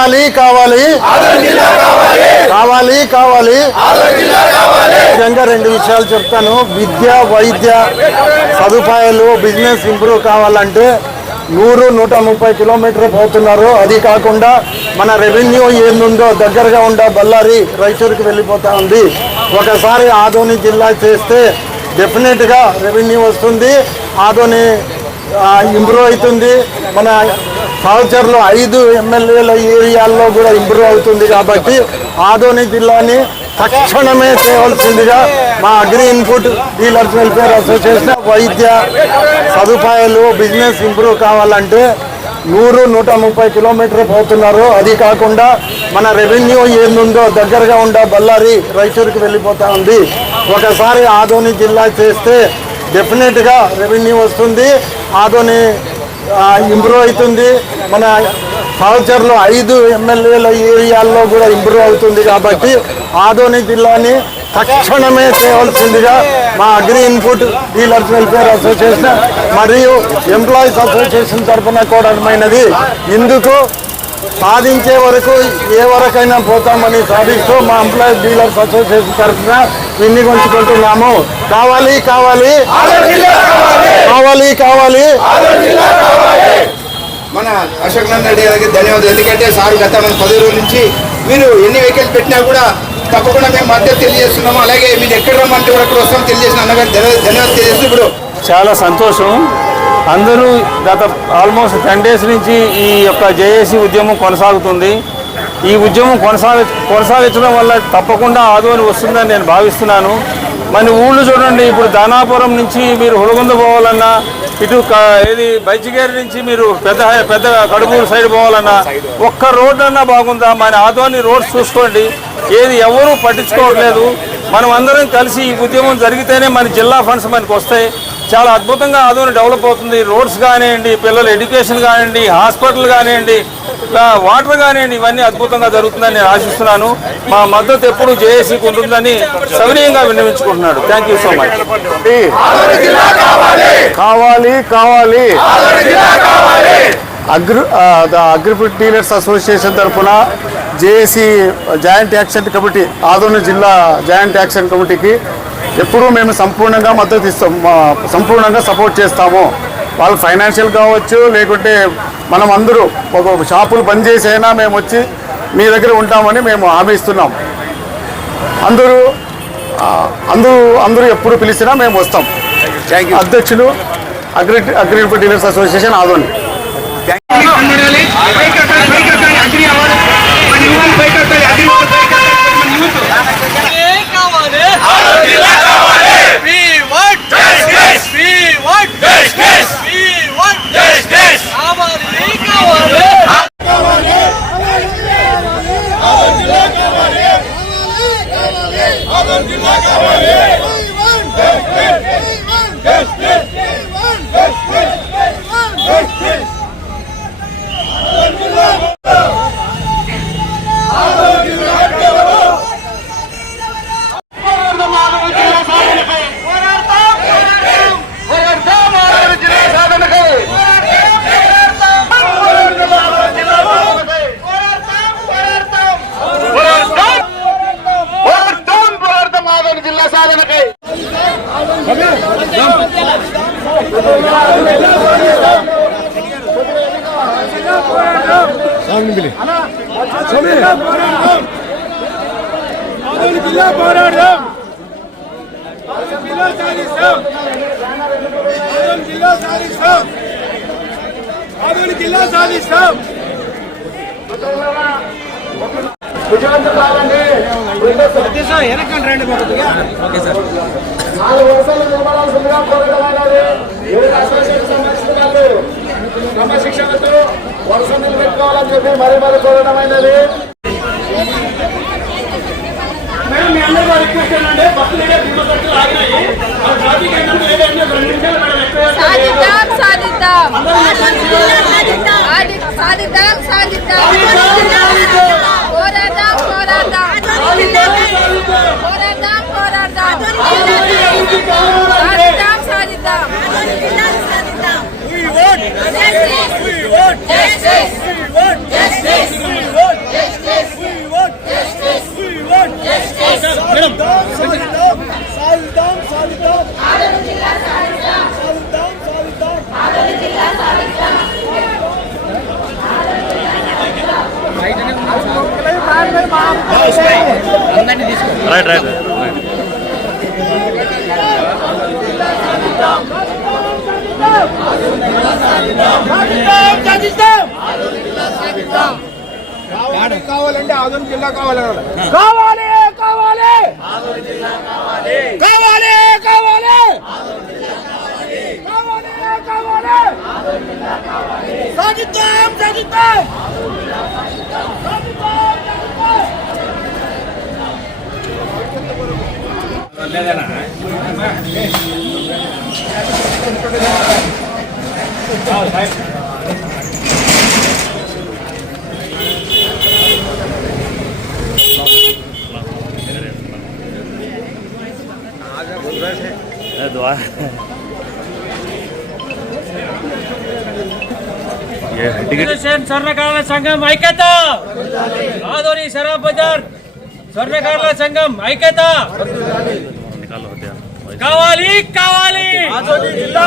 కావాలి కావాలి. కావాలి. కావాలి ముఖ్యంగా రెండు విషయాలు చెప్తాను. విద్య వైద్య సదుపాయాలు బిజినెస్ ఇంప్రూవ్ కావాలంటే నూరు నూట ముప్పై కిలోమీటర్ పోతున్నారు. అది కాకుండా మన రెవెన్యూ ఏందుందో దగ్గరగా ఉండ బళ్ళారి రైచూరుకి వెళ్ళిపోతా ఉంది. ఒకసారి ఆదోని జిల్లా చేస్తే డెఫినెట్గా రెవెన్యూ వస్తుంది. ఆదోని ఇంప్రూవ్ అవుతుంది. మన ఫ్యూచర్లో ఐదు ఎమ్మెల్యేల ఏరియాల్లో కూడా ఇంప్రూవ్ అవుతుంది కాబట్టి ఆదోని జిల్లాని తక్షణమే చేయవలసిందిగా మా agri input dealers welfare association వైద్య సదుపాయాలు బిజినెస్ ఇంప్రూవ్ కావాలంటే నూరు నూట ముప్పై కిలోమీటర్ పోతున్నారు. అది కాకుండా మన రెవెన్యూ ఏందుందో దగ్గరగా ఉండ బళ్ళారి రైచూరుకి వెళ్ళిపోతా ఉంది. ఒకసారి ఆదోని జిల్లా చేస్తే డెఫినెట్గా రెవెన్యూ వస్తుంది. ఆదోని ఇంప్రూవ్ అవుతుంది. మన ఫ్యూచర్లో ఐదు ఎమ్మెల్యేల ఏరియాల్లో కూడా ఇంప్రూవ్ అవుతుంది కాబట్టి ఆదోని జిల్లాని తక్షణమే చేయవలసిందిగా మా agri input dealers welfare association మరియు ఎంప్లాయీస్ అసోసియేషన్ తరఫున కూడమైనది ఇందుకు సాధించే వరకు ఏ వరకైనా పోతామని సాధిస్తూ మా ఎంప్లాయీస్ డీలర్స్ అసోసియేషన్ తరఫున వినియోగించుకుంటున్నాము కావాలి కావాలి. కావాలి కావాలి. మన అశోక్ రెడ్డి గారికి ధన్యవాదాలు. ఎందుకంటే సార్ గత మన పది రోజుల నుంచి మీరు ఎన్ని వెహికల్స్ పెట్టినా కూడా తప్పకుండా మేము మద్దతు తెలియజేస్తున్నాము. అలాగే మీరు ఎక్కడ రమ్మంటే కూడా అక్కడ వస్తాం తెలియజేసిన అన్నగారు ధన్యవాదాలు ధన్యవాదాలు తెలియజేస్తూ ఇప్పుడు చాలా సంతోషం. అందరూ గత ఆల్మోస్ట్ టెన్ డేస్ నుంచి ఈ యొక్క జేఏసీ ఉద్యమం కొనసాగుతుంది. ఈ ఉద్యమం కొనసాగ కొనసాగించడం వల్ల తప్పకుండా ఆదోని వస్తుందని నేను భావిస్తున్నాను. మన ఊళ్ళు చూడండి ఇప్పుడు దానాపురం నుంచి మీరు హులగొంద పోవాలన్నా ఇటు ఇది ఏది బైచిగేరి నుంచి మీరు పెద్ద పెద్ద కడుపూరు సైడ్ పోవాలన్నా ఒక్క రోడ్డు అన్నా బాగుందా? మన ఆదోని రోడ్స్ చూసుకోండి. ఏది ఎవరూ పట్టించుకోవట్లేదు. మనం అందరం కలిసి ఈ ఉద్యమం జరిగితేనే మన జిల్లా ఫండ్స్ మనకు వస్తాయి. చాలా అద్భుతంగా ఆదోని డెవలప్ అవుతుంది. రోడ్స్ కానివ్వండి పిల్లల ఎడ్యుకేషన్ కానివ్వండి హాస్పిటల్ కానివ్వండి వాటర్ కానివ్వండి ఇవన్నీ అద్భుతంగా జరుగుతుందని నేను ఆశిస్తున్నాను. మా మద్దతు ఎప్పుడు జేఏసీకి ఉంటుందని సవినీయంగా విన్నవించుకుంటున్నాడు. థ్యాంక్ యూ సో మచ్ కావాలి కావాలి. Agri agri food dealers association తరఫున JAC joint action committee Adoni జిల్లా జాయింట్ యాక్షన్ కమిటీకి ఎప్పుడూ మేము సంపూర్ణంగా మద్దతు ఇస్తాం సంపూర్ణంగా సపోర్ట్ చేస్తాము. వాళ్ళు ఫైనాన్షియల్ కావచ్చు లేకుంటే మనం అందరూ ఒక షాపులు బంద్ చేసైనా మేము వచ్చి మీ దగ్గర ఉంటామని మేము హామీ ఇస్తున్నాం. అందరూ అందరూ అందరూ ఎప్పుడు పిలిచినా మేము వస్తాం. అధ్యక్షులు agri agri dealers association Adoni కావాలి We want We want We want కావాలి కావాలి నాలుగు మేడం మీ అందరూ రిక్వెస్ట్ ఏంటంటే బస్సులు ఏదో దిగువ బస్సులు ఆగినాయి. ఆ ట్రాఫిక్ ఏంటంటే లేదంటే రెండు నిమిషాలు మేడం ఎక్కువ సాధిద్దాం సాధిద్దాం. సాధిద్దాం. సాధిద్దాం. పోరాడదాం పోరాడదాం పోరాడదాం పోరాడదాం సాధిద్దాం సాధిద్దాం. We want Justice. We want Justice. We want Justice. We want Adoni కావాలంటే ఆదోని జిల్లా కావాలన్నాడు కావాలి. కావాలి కావాలి కావాలి కావాలి కావాలి సాగిద్దాం సాగిద్దాం స్వర్ణకారుల సంఘం ఐక్యత ఆదోని శరాబ్ బజార్ స్వర్ణకారుల సంఘం ఐక్యత కావాలి కావాలి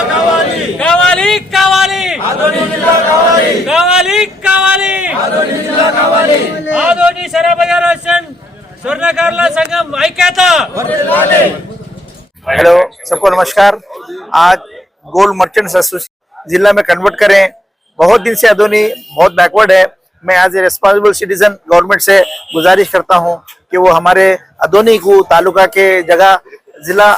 కావాలి కావాలి కావాలి కావాలి ఆదోని శరాబ్ బజార్ స్వర్ణకారుల సంఘం ఐక్యత हेलो सबको नमस्कार। आज गोल्ड मर्चेंट्स एसोसिएशन जिला में कन्वर्ट करें। बहुत दिन से अदोनी बहुत बैकवर्ड है। मैं ए रिस्पॉन्सिबल सिटीजन गवर्नमेंट से गुजारिश करता हूँ कि वो हमारे अधोनी को तालुका के जगह जिला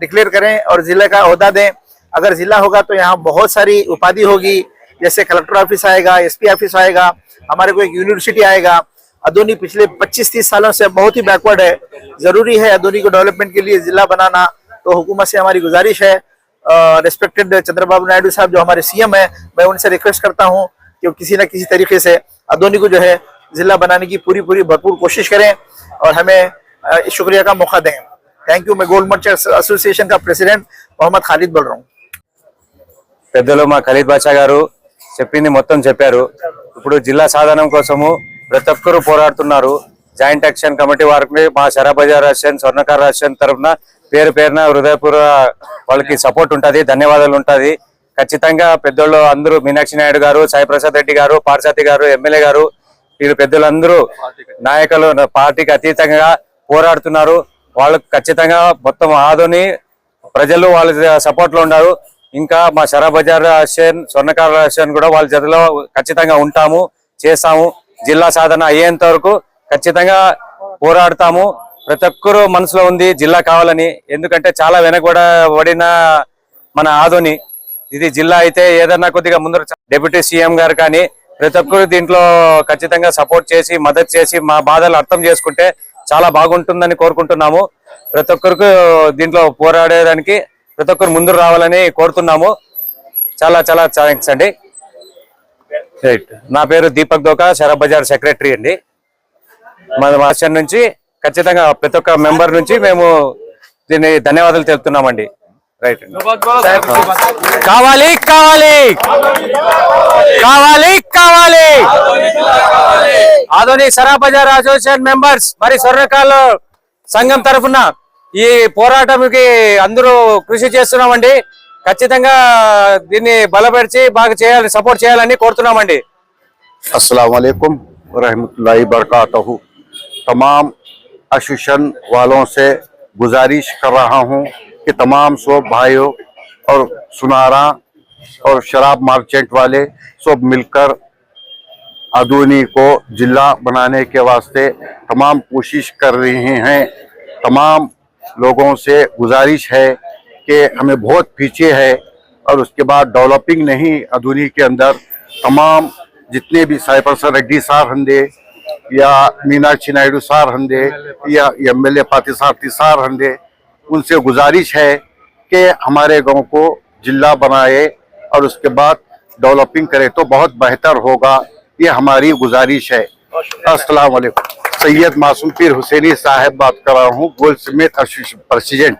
डिक्लेयर करें और ज़िले का अहदा दें। अगर जिला होगा तो यहाँ बहुत सारी उपाधि होगी। जैसे कलेक्टर ऑफ़िस आएगा एसपी ऑफ़िस आएगा, हमारे को एक यूनिवर्सिटी आएगा। अदोनी पिछले 25-30 सालों से बहुत ही बैकवर्ड है। ज़रूरी है अदोनी को डेवलपमेंट के लिए जिला बनाना। तो हुकूमत से हमारी गुजारिश है रिस्पेक्टेड चंद्रबाबू नायडू साहब जो हमारे सीएम है मैं उनसे रिक्वेस्ट करता हूं कि वो किसी न किसी तरीके से अदोनी को जो है जिला बनाने की पूरी पूरी भरपूर कोशिश करें और हमें अ, शुक्रिया का मौका दें थैंक यू मैं गोल्ड मर्चेंट्स एसोसिएशन का प्रेसिडेंट मोहम्मद खालिद बोल रहा हूँ పెద్దలు మా ఖలీద్ బాషా గారు చెప్పింది మొత్తం చెప్పారు ఇప్పుడు జిల్లా సాధనం కోసము ప్రతి ఒక్కరు పోరాడుతున్నారు జాయింట్ యాక్షన్ కమిటీ వారికి మా శరాబజార్ అసోసియేషన్ స్వర్ణకార అసోసియేషన్ తరఫున పేరు పేరున హృదయపూర్వ వాళ్ళకి సపోర్ట్ ఉంటది ధన్యవాదాలు ఉంటది. ఖచ్చితంగా పెద్దోళ్ళు అందరూ మీనాక్షి నాయుడు గారు సాయి ప్రసాద్ రెడ్డి గారు పార్సాతి గారు ఎమ్మెల్యే గారు వీరు పెద్దలందరూ నాయకులు పార్టీకి అతీతంగా పోరాడుతున్నారు. వాళ్ళకు ఖచ్చితంగా మొత్తం ఆదోని ప్రజలు వాళ్ళ సపోర్ట్లో ఉన్నారు. ఇంకా మా షరా బజార్ అసోసియేషన్ స్వర్ణకారుల అసోసియేషన్ కూడా వాళ్ళ జతలో ఖచ్చితంగా ఉంటాము చేస్తాము. జిల్లా సాధన అయ్యేంత వరకు ఖచ్చితంగా పోరాడతాము. ప్రతి ఒక్కరు మనసులో ఉంది జిల్లా కావాలని. ఎందుకంటే చాలా వెనకబడిన మన ఆదోని. ఇది జిల్లా అయితే ఏదన్నా కొద్దిగా ముందర డిప్యూటీ సీఎం గారు కానీ ప్రతి ఒక్కరు దీంట్లో ఖచ్చితంగా సపోర్ట్ చేసి మద్దతు చేసి మా బాధలు అర్థం చేసుకుంటే చాలా బాగుంటుందని కోరుకుంటున్నాము. ప్రతి ఒక్కరికి దీంట్లో పోరాడేదానికి ప్రతి ఒక్కరు ముందు రావాలని కోరుతున్నాము. చాలా చాలా థ్యాంక్స్ అండి. రైట్. నా పేరు దీపక్ దోకా షరబ్ బజార్ సెక్రటరీ అండి. మన వర్షన్ నుంచి ఖచ్చితంగా ప్రతి ఒక్క మెంబర్ నుంచి మేము దీన్ని ధన్యవాదాలు తెలుపుతున్నామండి. రైట్ కావాలి కావాలి. కావాలి కావాలి. ఆధునిక సరాబజార్ అసోసియేషన్ మెంబర్స్ మరి స్వర్ణకాల సంఘం తరఫున ఈ పోరాటంకి అందరూ కృషి చేస్తున్నామండి. ఖచ్చితంగా దీన్ని బలపరిచి బాగా చేయాలి సపోర్ట్ చేయాలని కోరుతున్నామండి. అస్సలం వరహమూల వరహమూల బర్కాతూ తమాం एसोसिएशन वालों से गुजारिश कर रहा हूँ कि तमाम सब भाइयों और सुनारा और शराब मार्चेंट वाले सब मिलकर अदूनी को जिला बनाने के वास्ते तमाम कोशिश कर रहे हैं। तमाम लोगों से गुजारिश है कि हमें बहुत पीछे है और उसके बाद डेवलपिंग नहीं अधूनी के अंदर तमाम जितने भी साइप्रसन रेड्डी सार हंदे या मीनाक्षी नायडू सार हंदे, या एम एल ए पातिसारथी सारहंदे उनसे गुजारिश है कि हमारे गाँव को जिला बनाए और उसके बाद डेवलपिंग करे तो बहुत बेहतर होगा, ये हमारी गुजारिश है। अस्सलाम वालेकुम। सैयद मासूम पीर हुसैनी साहब बात कर रहा हूँ, गोल समेत प्रेसिडेंट।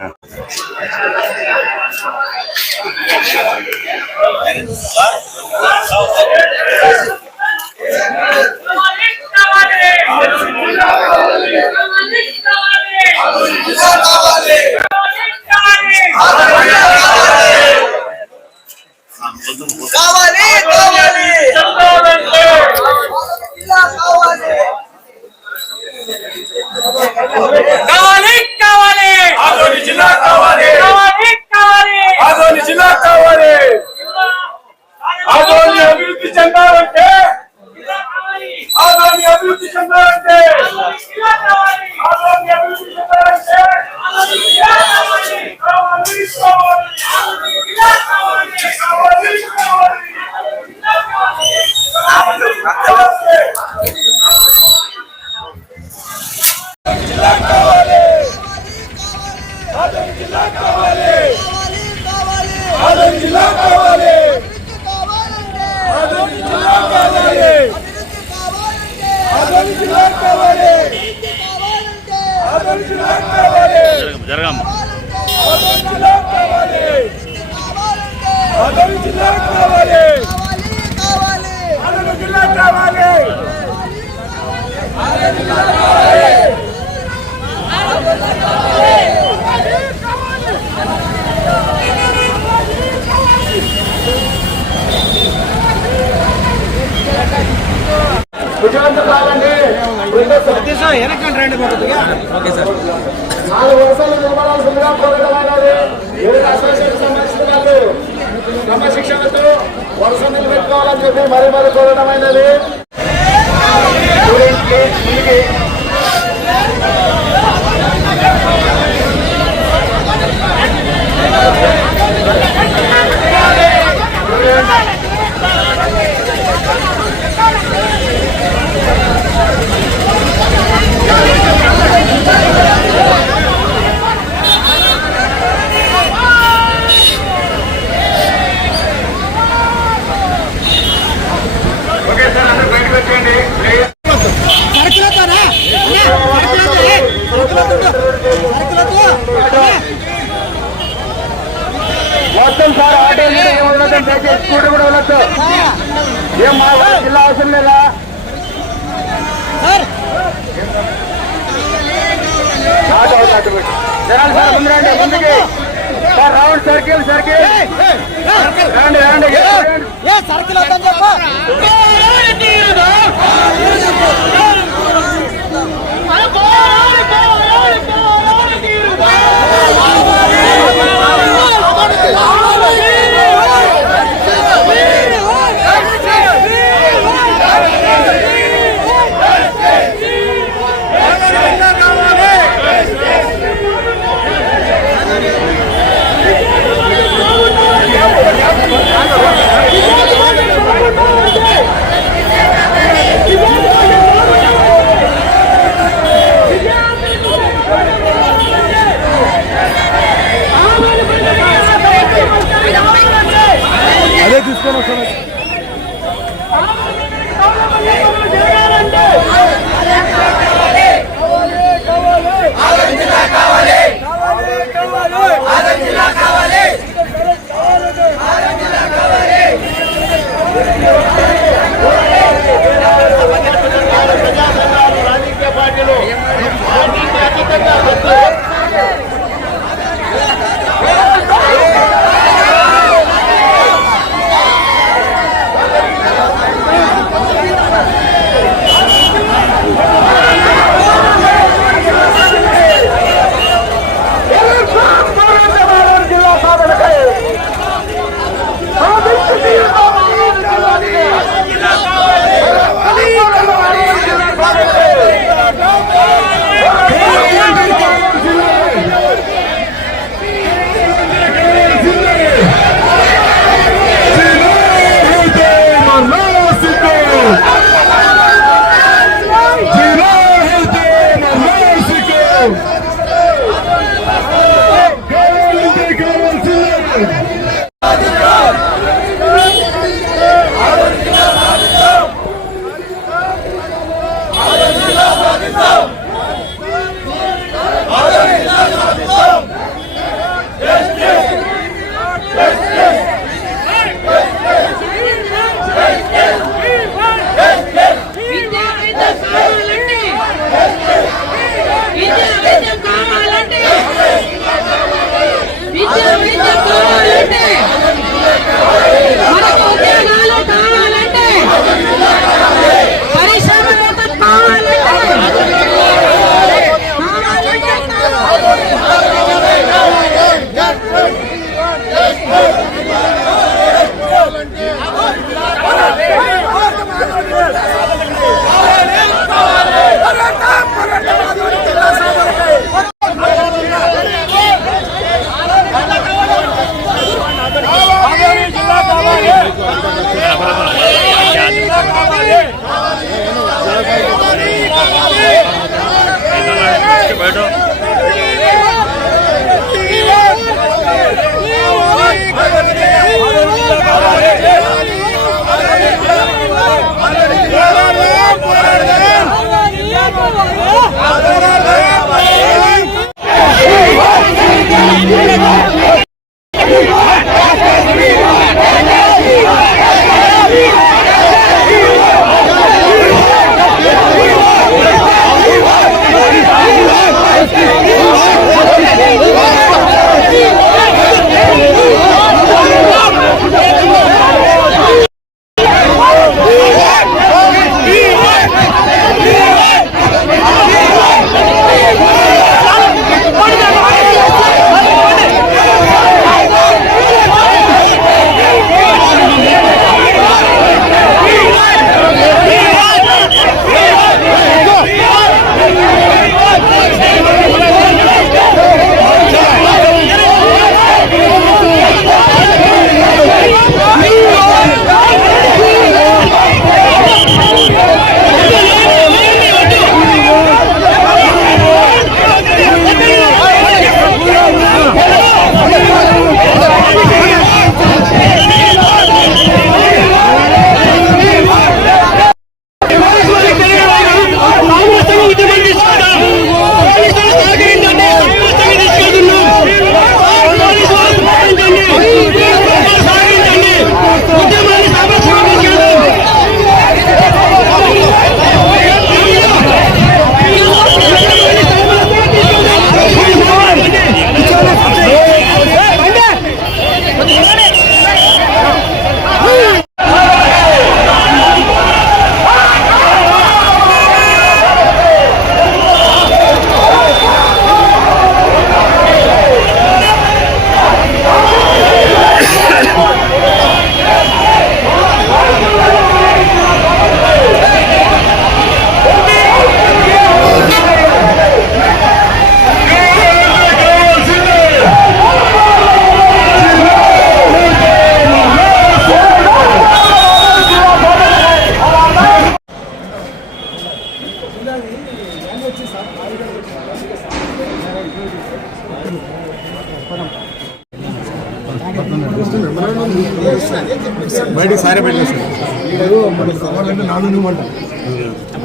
हाँ। కోరడమైనది స్టూడెంట్స్కి ముందుకి ఓకే సార్ అందరూ బయటకు వచ్చేయండి మొత్తం సార్ ఆటో కూడా ఏం ఉండదు దయచేసి స్కూటర్ కూడా వెళ్ళొచ్చు ఏం మా జిల్లా అవసరం లేదా ఆటో అవుతుంది అటు పెట్టి. జనాలు సార్ ముందు రండి ముందుకి సార్ రౌండ్ సర్కిల్ సర్కిల్. రండి రండి రండి. కావాలి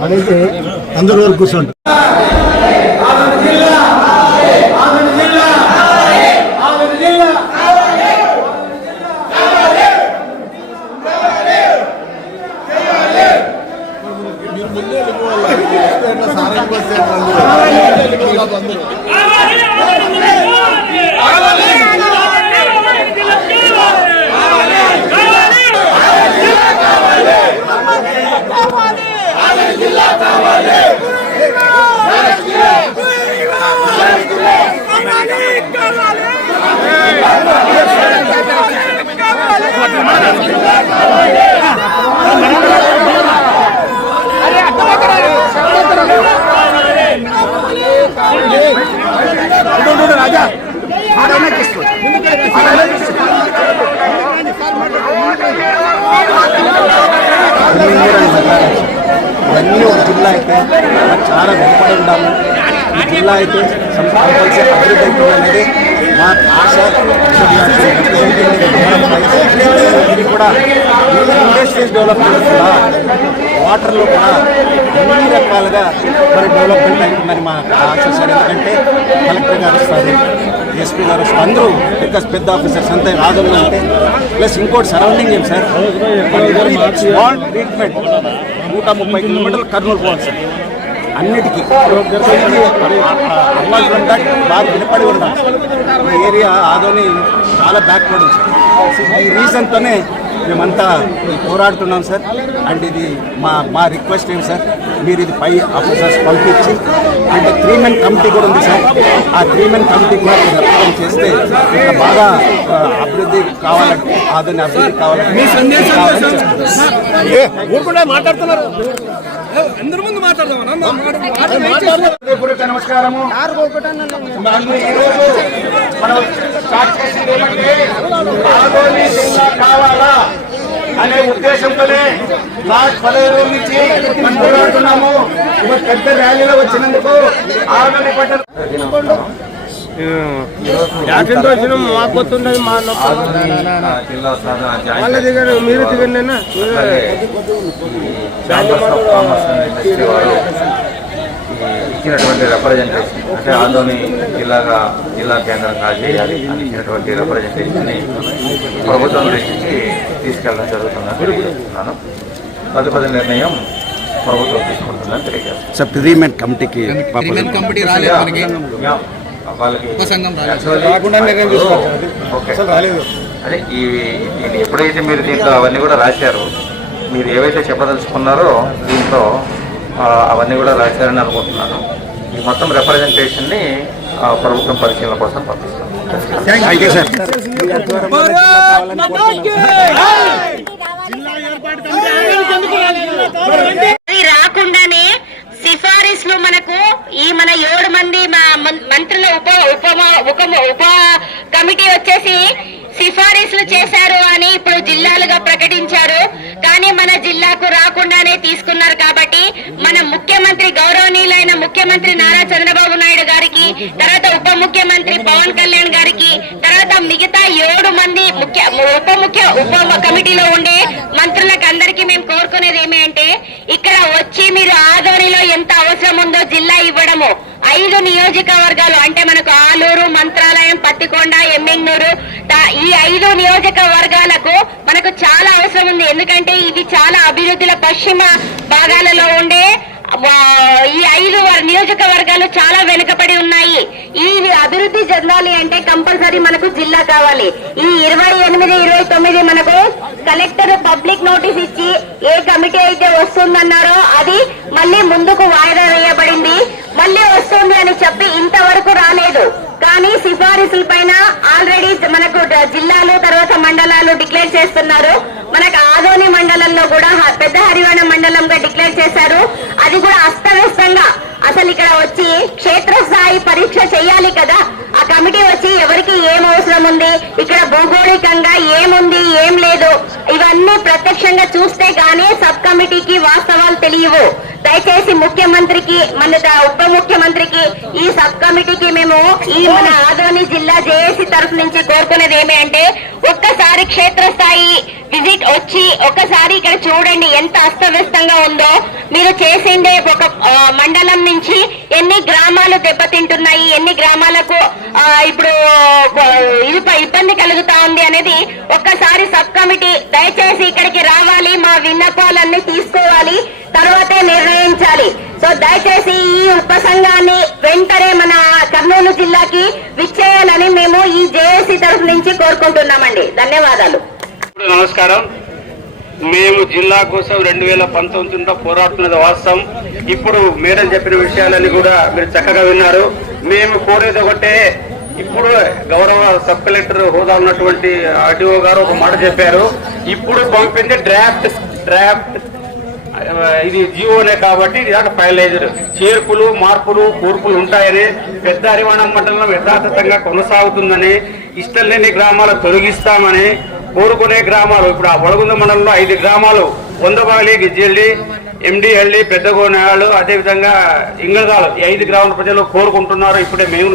అదైతే అందరు వరకు కూర్చోండి ఇవన్నీ ఒక జిల్లా అయితే మనకు చాలా వెనుకబడి ఉన్నాము ఈ జిల్లా అయితే కంపల్సరీ అభివృద్ధి అవుతుంది అనేది మా ఆశ. ఇది కూడా ఇండస్ట్రీస్ డెవలప్మెంట్ కూడా వాటర్లో కూడా అన్ని రకాలుగా మరి డెవలప్మెంట్ అవుతుందని మా ఆశ సార్. ఎందుకంటే కలెక్టర్ గారు వస్తారు ఎస్పీ గారు వస్తారు అందరూ ఇంకా పెద్ద ఆఫీసర్స్ అంతా రాజులు ఉంటే ప్లస్ ఇంకోటి సరౌండింగ్ ఏం సార్? స్మాల్ ట్రీట్మెంట్ నూట ముప్పై కిలోమీటర్లు కర్నూలు పోవాలి సార్. అన్నిటికీ. బాగా వినపడి ఉన్నాం ఈ ఏరియా ఆదోని చాలా బ్యాక్వర్డ్ ఉంది ఈ రీజన్తోనే మేమంతా పోరాడుతున్నాం సార్ అండ్ ఇది మా మా రిక్వెస్ట్ ఏం సార్ మీరు ఇది పై ఆఫీసర్స్ పంపించి అంటే త్రీ మెన్ కమిటీ కూడా ఉంది సార్ ఆ త్రీ మెన్ కమిటీ కూడా చేస్తే ఇంకా బాగా అభివృద్ధి కావాలంటే ఆదోని అభివృద్ధి కావాలంటే మీ సందేశం హృదయపూర్వక నమస్కారము. నాకు ఈరోజు మనం స్టార్ట్ చేసింది ఏమంటే ఆదోని జిల్లా కావాలా అనే ఉద్దేశంతోనే లాస్ట్ పదహైదు రోజుల నుంచి మనం పోరాడుతున్నాము పెద్ద ర్యాలీలో వచ్చినందుకు ఆగని పట్ల జిల్లా సాధారణ మీరు ఇండస్ట్రీ వారు ఈ ఇచ్చినటువంటి రిప్రజెంటేషన్ అంటే ఆందోళన జిల్లాగా జిల్లా కేంద్రంగా చేయాలి అని ఇచ్చినటువంటి రిప్రజెంటేషన్ని ప్రభుత్వం దృష్టికి తీసుకెళ్ళడం జరుగుతుందని తెలియజేస్తున్నాను. తదుపరి నిర్ణయం ప్రభుత్వం తీసుకుంటుందని తెలియజేస్తున్నాను సార్ ప్రిలిమెంట్ కమిటీకి. అదే ఈ ఇది ఎప్పుడైతే మీరు దీంట్లో అవన్నీ కూడా రాశారో మీరు ఏవైతే చెప్పదలుచుకున్నారో దీంట్లో అవన్నీ కూడా రాశారని అనుకుంటున్నాను. ఈ మొత్తం రిప్రజెంటేషన్ని ప్రభుత్వం పరిశీలన కోసం యూ సార్ అది రాకుండానే సిఫారసులు మనకు ఈ మన ఏడు మంది మా- మం- మంత్రుల ఉప ఉప ఒక ఉప కమిటీ వచ్చేసి సిఫారసులు చేశారు అని ఇప్పుడు జిల్లాలుగా ప్రకటించారు. కానీ మన జిల్లాకు రాకుండానే తీసుకున్నారు కాబట్టి మన ముఖ్యమంత్రి గౌరవనీయులైన ముఖ్యమంత్రి నారా చంద్రబాబు నాయుడు గారికి తర్వాత ఉప ముఖ్యమంత్రి పవన్ కళ్యాణ్ గారికి తర్వాత మిగతా ఏడు మంది ముఖ్య ఉప ముఖ్య ఉప కమిటీలో ఉండే మంత్రులకు అందరికీ మేము కోరుకునేది ఏమి అంటే ఇక్కడ వచ్చి మీరు ఆదోనిలో ఎంత అవసరం ఉందో జిల్లా ఇవ్వడము. ఐదు నియోజకవర్గాలు అంటే మనకు ఆలు మంత్రాలయం పత్తికొండ ఎమ్మెన్నూరు ఈ ఐదు నియోజకవర్గాలకు మనకు చాలా అవసరం ఉంది. ఎందుకంటే ఇది చాలా అభివృద్ధిలో పశ్చిమ భాగాలలో ఉండే ఈ ఐదు వ- నియోజకవర్గాలు చాలా వెనుకబడి ఉన్నాయి. ఈ అభివృద్ధి చెందాలి అంటే కంపల్సరీ మనకు జిల్లా కావాలి. ఈ ఇరవై ఎనిమిది ఇరవై తొమ్మిది మనకు కలెక్టర్ పబ్లిక్ నోటీస్ ఇచ్చి ఏ కమిటీ అయితే వస్తుందన్నారో అది మళ్ళీ ముందుకు వాయిదా వేయబడింది. మళ్ళీ వస్తుంది అని చెప్పి ఇంతవరకు రాలేదు. కానీ సిఫారసుల పైన ఆల్రెడీ మనకు జిల్లాలు తర్వాత మండలాలు డిక్లేర్ చేస్తున్నారు. మనకు ఆదోని మండలంలో కూడా పెద్ద హరివాణ మండలంగా డిక్లేర్ చేశారు. అది కూడా అస్తవ్యస్తంగా. అసలు ఇక్కడ వచ్చి క్షేత్రస్థాయి పరీక్ష చేయాలి కదా. ఆ కమిటీ వచ్చి ఎవరికి ఏం అవసరం ఉంది? ఇక్కడ భౌగోళికంగా ఏముంది ఏం లేదు? ఇవన్నీ ప్రత్యక్షంగా చూస్తే గానీ సబ్ కమిటీకి వాస్తవాలు తెలియవు. దయచేసి ముఖ్యమంత్రికి మన ఉప ముఖ్యమంత్రికి ఈ సబ్ కమిటీకి మేము ఈ మన ఆదోని జిల్లా జేఏసీ తరఫు నుంచి కోరుకునేది ఏమి అంటే ఒక్కసారి క్షేత్రస్థాయి విజిట్ వచ్చి ఒక్కసారి ఇక్కడ చూడండి ఎంత అస్తవ్యస్తంగా ఉందో. మీరు చేసిండే ఒక మండలం నుంచి ఎన్ని గ్రామాలు దెబ్బతింటున్నాయి ఎన్ని గ్రామాలకు ఇప్పుడు ఇది ఇబ్బంది కలుగుతా ఉంది అనేది ఒక్కసారి సబ్ కమిటీ దయచేసి ఇక్కడికి రావాలి మా విన్నపాలన్నీ తీసుకోవాలి తర్వాతే నిర్ణయించాలి. సో దయచేసి ఈ ఉపసంఘాన్ని వెంటనే మన కర్నూలు జిల్లాకి విచ్చేయాలని మేము ఈ జేఏసీ తరఫు నుంచి కోరుకుంటున్నామండి. ధన్యవాదాలు. నమస్కారం. మేము జిల్లా కోసం రెండు వేల పంతొమ్మిదిలో పోరాడుతున్నది వాస్తవం. ఇప్పుడు మేడం చెప్పిన విషయాలన్నీ కూడా మీరు చక్కగా విన్నారు. మేము కోరేది ఒకటే ఇప్పుడు గౌరవ సబ్ కలెక్టర్ హోదా ఉన్నటువంటి ఆర్టీఓ గారు ఒక మాట చెప్పారు. ఇప్పుడు పంపింది డ్రాఫ్ట్ డ్రాఫ్ట్ ఇది జియోనే కాబట్టి ఇది ఫైనలైజర్ చేర్పులు మార్పులు కూర్పులు ఉంటాయని పెద్ద హరివాణ మండలం యథాతథంగా కొనసాగుతుందని ఇష్టం లేని గ్రామాలు తొలగిస్తామని కోరుకునే గ్రామాలు. ఇప్పుడు ఆ వడగుంద మండలంలో ఐదు గ్రామాలు. వందబాలి గిజ్జెల్లి ఎండిహల్లి పెద్దగోనాలు అదేవిధంగా ఇంగళగాలు. ఈ ఐదు గ్రామాల ప్రజలు కోరుకుంటున్నారు. ఇప్పుడే మేము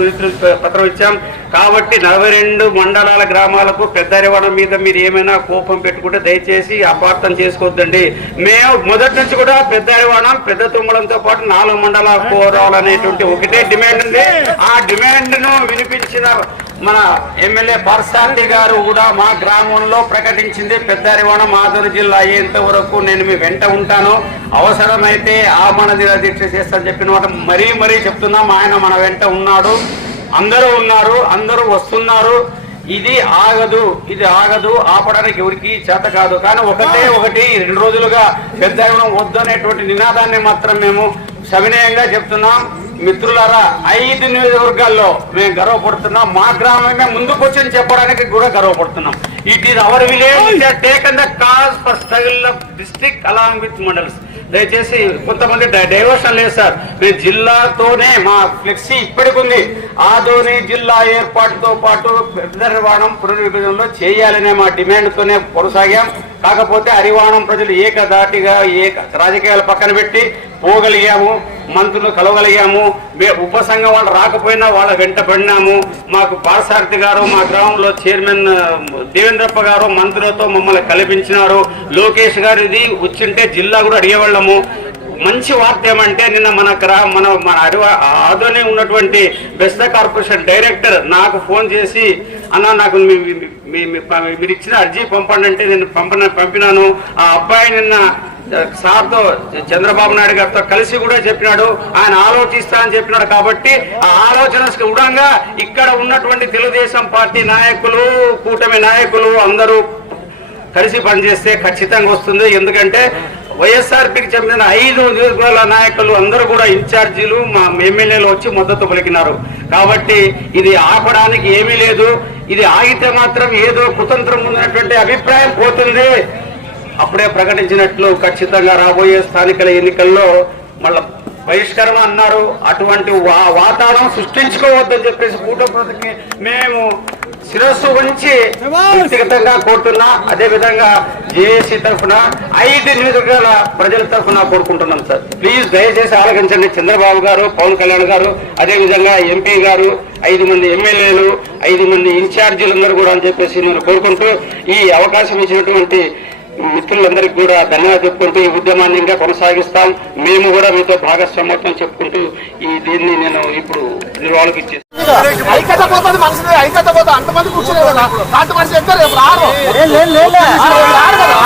పత్రం ఇచ్చాం. కాబట్టి నలభై రెండు మండలాల గ్రామాలకు పెద్ద మీద మీరు ఏమైనా కోపం పెట్టుకుంటే దయచేసి అపార్థం చేసుకోవద్దండి. మేము మొదటి నుంచి కూడా పెద్ద పెద్ద తుమ్మలంతో పాటు నాలుగు మండలాలు కోరాలనేటువంటి ఒకటే డిమాండ్ ఉంది. ఆ డిమాండ్ను వినిపించిన మన ఎమ్మెల్యే పార్సాంతి గారు కూడా మా గ్రామంలో ప్రకటించింది పెద్ద హరివాణం ఆదూరు జిల్లా అయ్యేంత వరకు నేను మీ వెంట ఉంటాను. అవసరమైతే ఆ మన దీక్ష చేస్తాను చెప్పిన మాట మరీ మరీ చెప్తున్నాం. ఆయన మన వెంట ఉన్నాడు. అందరూ ఉన్నారు అందరూ వస్తున్నారు. ఇది ఆగదు ఇది ఆగదు ఆపడానికి ఎవరికి చేత కాదు. కానీ ఒకటే ఒకటి రెండు రోజులుగా పెద్ద వద్దు అనేటువంటి నినాదాన్ని మాత్రం మేము సవినయంగా చెప్తున్నాం. మిత్రులారా ఐదు నియోజకవర్గాల్లో మేము గర్వపడుతున్నాం. మా గ్రామమే ముందుకు వచ్చి చెప్పడానికి కూడా గర్వపడుతున్నాం. It is our village taken the cause for struggle of district along with mandals దయచేసి కొంతమంది డై- డైవర్షన్ లేదు సార్. మేము జిల్లాతోనే మా ఫ్లెక్సీ ఇప్పటికి ఉంది. ఆదోని జిల్లా ఏర్పాటుతో పాటు పెద్ద నిర్మాణం పునర్విభజనలో చేయాలనే మా డిమాండ్తోనే కొనసాగాం. కాకపోతే అరివాణం ప్రజలు ఏకదాటిగా ఏక రాజకీయాలు పక్కన పెట్టి పోగలిగాము మంత్రులు కలవగలిగాము ఉపసంఘం వాళ్ళు రాకపోయినా వాళ్ళ వెంట పడినాము. మాకు పారసారథి గారు మా గ్రామంలో చైర్మన్ దేవేంద్రప్ప గారు మంత్రులతో మమ్మల్ని కల్పించినారు. లోకేష్ గారు ఇది వచ్చింటే జిల్లా కూడా అడిగేవాళ్ళము. మంచి వార్త ఏమంటే నిన్న మన గ్రా మన మన అడివ ఆదోనే ఉన్నటువంటి బెస్త కార్పొరేషన్ డైరెక్టర్ నాకు ఫోన్ చేసి అన్న నాకు మీ- మీరు ఇచ్చిన అర్జీ పంపండి అంటే నేను పంపన పంపినాను. ఆ అబ్బాయి నిన్న సార్తో చంద్రబాబు నాయుడు గారితో కలిసి కూడా చెప్పినాడు. ఆయన ఆలోచిస్తా అని చెప్పినాడు కాబట్టి ఆ ఆలోచన కూడా ఇక్కడ ఉన్నటువంటి తెలుగుదేశం పార్టీ నాయకులు కూటమి నాయకులు అందరూ కలిసి పనిచేస్తే ఖచ్చితంగా వస్తుంది. ఎందుకంటే వైఎస్ఆర్పీకి చెందిన ఐదు నియోజకవర్గాల నాయకులు అందరూ కూడా ఇన్ఛార్జీలు మా ఎమ్మెల్యేలు వచ్చి మద్దతు పలికినారు. కాబట్టి ఇది ఆపడానికి ఏమీ లేదు. ఇది ఆగితే మాత్రం ఏదో కుతంత్రం ఉన్నటువంటి అభిప్రాయం పోతుంది. అప్పుడే ప్రకటించినట్లు ఖచ్చితంగా రాబోయే స్థానికల ఎన్నికల్లో మళ్ళా బహిష్కరణ అన్నారు. అటువంటి వా- వాతావరణం సృష్టించుకోవద్దని చెప్పేసి కూటమి మేము శిరస్సు ఉంచి వ్యక్తిగతంగా కోరుతున్నా అదే విధంగా జేఏసీ తరఫున ఐదు నియోజకవర్గాల ప్రజల తరఫున కోరుకుంటున్నాం సార్. ప్లీజ్ దయచేసి ఆలోచించండి చంద్రబాబు గారు పవన్ కళ్యాణ్ గారు అదే విధంగా ఎంపీ గారు ఐదు మంది ఎమ్మెల్యేలు ఐదు మంది ఇన్ఛార్జీలందరూ కూడా అని చెప్పేసి నేను కోరుకుంటూ ఈ అవకాశం ఇచ్చినటువంటి మిత్రులందరికీ కూడా ధన్యవాదాలు చెప్పుకుంటూ ఈ ఉద్యమాన్ని ఇంకా కొనసాగిస్తాం మేము కూడా మీతో భాగస్వామ్యం చెప్పుకుంటూ ఈ దీన్ని నేను ఇప్పుడు నిర్వాహకు ఇచ్చేస్తాను ఐక్యత పోతుంది మనుషులు ఐక్యత పోతుంది అంతమంది కూర్చునే కదా అంత మనిషి ఎంత రేపు రారు రారు కదా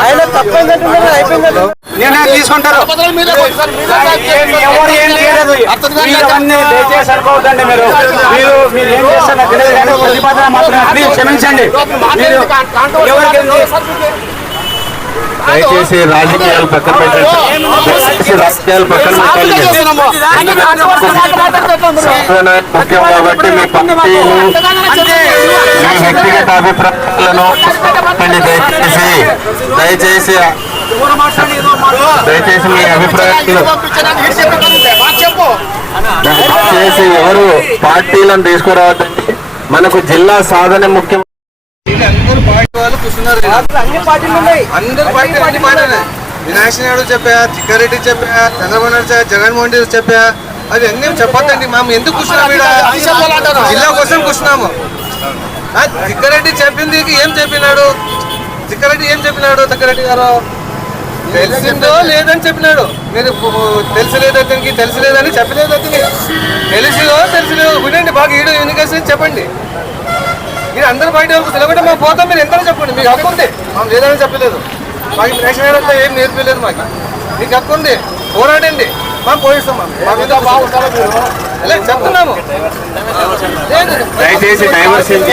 ఆయన తప్పేందంటున్నారు తీసుకుంటారు మీరు మీరు మీరు ఏం చేస్తారో ప్రతిపాదన మాత్రమే క్షమించండి మీరు ఎవరికి దయచేసి రాజకీయాలు పక్కన పెట్టండి. దయచేసి రాజకీయాలు పక్కన పెట్టండి. ముఖ్యం కాబట్టి మీ పార్టీలు మీ వ్యక్తిగత అభిప్రాయాలను దయచేసి దయచేసి దయచేసి మీ అభిప్రాయాలు దయచేసి ఎవరు పార్టీలను తీసుకురావద్దండి. మనకు జిల్లా సాధన ముఖ్యం అందరూ పార్టీ వాళ్ళు కూర్చున్నారు అన్ని పార్టీలు ఉన్నాయి. అందరు పార్టీ అన్ని పార్టీలు వినాయక నాయుడు చెప్పా చిక్కారెడ్డి చెప్పా చంద్రబాబు నాయుడు చెప్పా జగన్మోహన్ రెడ్డి చెప్పా అది అన్నీ చెప్పొద్దండి. మేము ఎందుకు కూర్చున్నాం ఈడ? జిల్లా కోసం కూర్చున్నాము. చిక్కారెడ్డి చెప్పింది ఏం చెప్పినాడు? చిక్కారెడ్డి ఏం చెప్పినాడు చిక్కారెడ్డి గారు? తెలిసిందో లేదని చెప్పినాడు. మీరు తెలిసలేదు అతనికి తెలిసలేదని చెప్పలేదు అతనికి. తెలిసిదో తెలిసలేదు. వినండి బాగా ఈడు యూనికేషన్ చెప్పండి. మీరు అందరు బయట వరకు నిలబడి మేము పోతాం. మీరు ఎంత చెప్పండి. మీకు హక్కు ఉంది. మాకు లేదని చెప్పలేదు. మాకు అంతా ఏం నేర్పలేదు మాకు. మీకు హక్కు ఉంది. పోరాడండి. మేము పోయిస్తాం. చెప్తున్నాము. దయచేసి డైవర్షన్